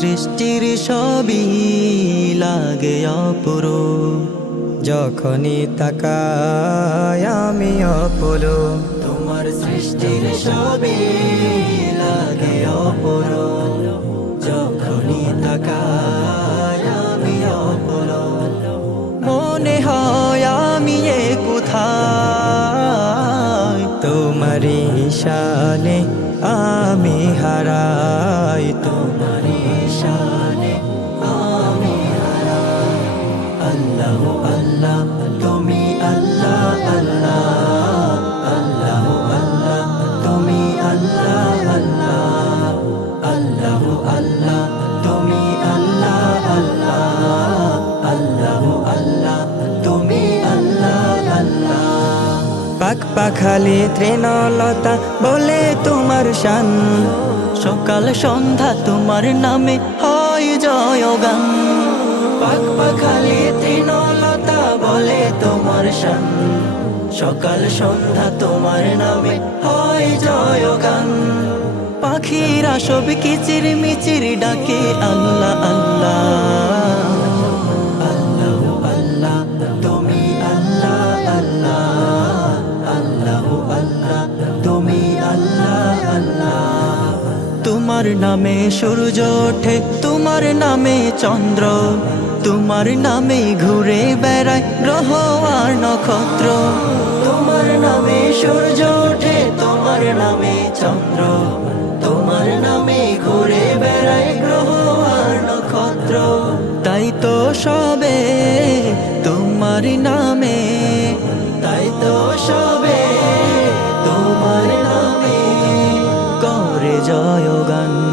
সৃষ্টির সবই লাগে অপুরো যখনই তাকায় আমি অপলো তোমার সৃষ্টির সবই লাগে অপুরো যখনই তাকায় আমি অপুরো মনে হয় আমি এ কোথায়? তোমারই শানে আমি হারাই। তোমার পাক পাখালি তৃণলতা বলে তোমার শান। সকাল সন্ধ্যা তোমার নামে হয় জয়গান পাক পাখালি তৃণলতা বলে তোমার শান। সকাল সন্ধ্যা তোমার নামে হয় জয় গান। পাখিরা সব কিচির মিচির ডাকে, আল্লাহ আল্লাহ। তোমার নামে সূর্য ওঠে, তোমার নামে চন্দ্র, তোমার নামে ঘুরে বেড়ায় গ্রহ আর নক্ষত্র। তোমার নামে সূর্য ওঠে, তোমার নামে চন্দ্র, তোমার নামে ঘুরে বেড়ায় গ্রহ আর নক্ষত্র। তাই তো সবে তোমার নামে, তাই তো সবে জয়গান